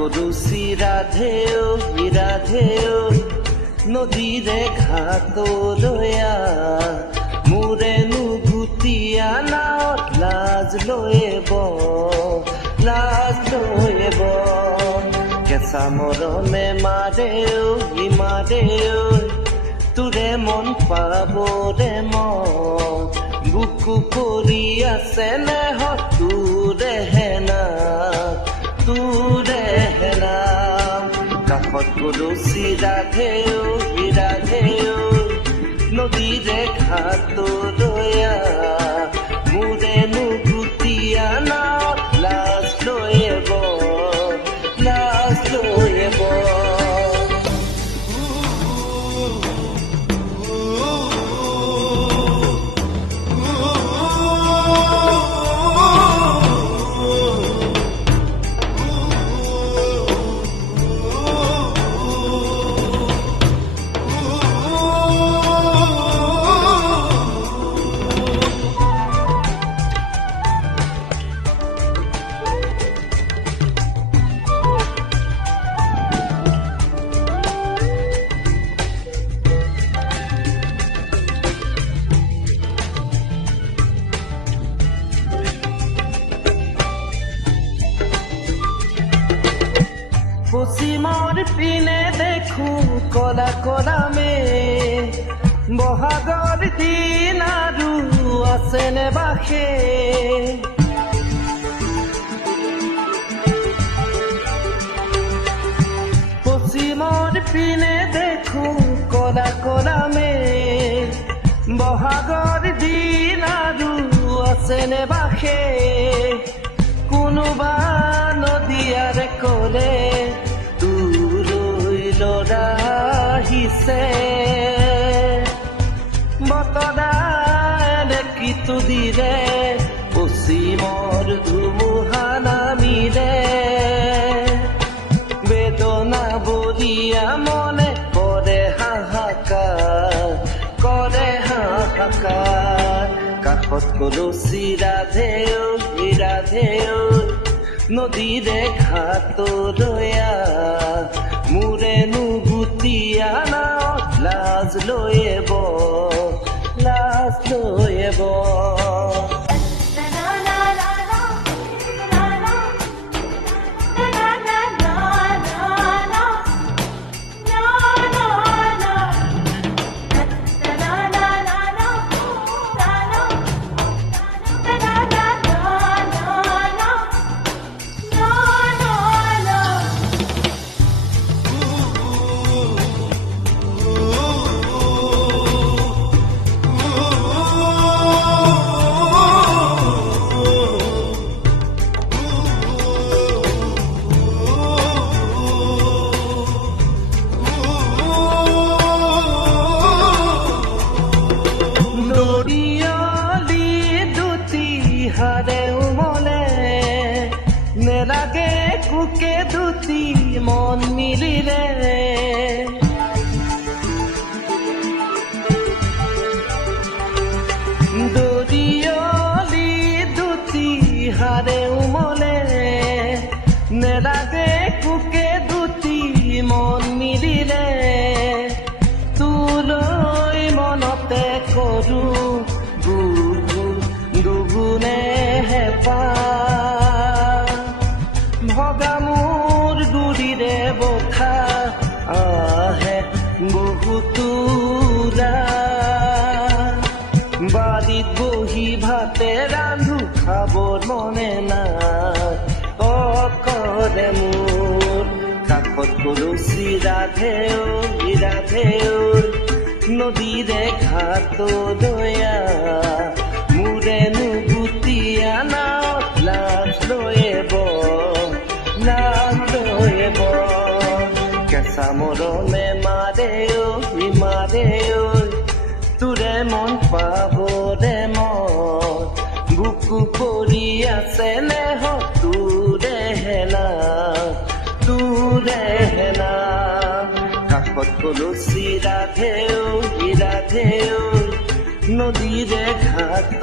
কদুচি ৰাধেও ৰাধেও নদীৰে ঘাটলৈয়া মোৰে নুগুটিয়া নাৱত লাজ লৈব কেঁচা মৰমে মাৰেও মাৰেও তোৰে মন পাবৰে মন বুকু কৰি আছে নে তোৰে হেনা কাষত কদুচি ৰাধেও ৰাধেও নদীৰে ঘাটলৈয়া মোৰে নুগুটিয়া নাৱত লাজ লৈব পশ্চিমৰ পিনে দেখো কলা কলা মে বহাগৰ দিন আৰু আছেনে বাসে পশ্চিমৰ পিনে দেখো কলা কলা মে বহাগৰ দিন আৰু আছেনে বাসে কোনোবা নদীয়াৰে ক'লে ল'ৰা আহিছে বতৰা কিটো দিলে পশ্চিমৰ ধুমুহা নামিলে বেদনা বলিয়া মনে কৰে হাহাকাৰ কাষত কদুচি ৰাধেও ৰাধেও নদীৰে ঘাটলৈয়া মোৰে নুগুটিয়া নাৱত লাজ লৈব নেলাগে কুকে দুটি মন মিলিলে দৰিয়লি দুটি হাৰে উমলে নেলাগে কুকে দুটি মন মিলিলে তোলৈ মনতে কৰো দুগুণে হেঁপাহ ভগা মোৰ গুৰিৰে বঠা কলচী ৰাধে ঐ ৰাধে ঐ নদীৰে ঘাট দয়া মোৰেনো গুটিয়া নাৱত লাজ লৈব কেঁচা মৰমে মাৰে ঐ তোৰে মন পাবৰে মন বুকু পৰি আছে নেহ তোৰে হেনা কাষত কলচী ৰাধে ঐ নদীৰে ঘাট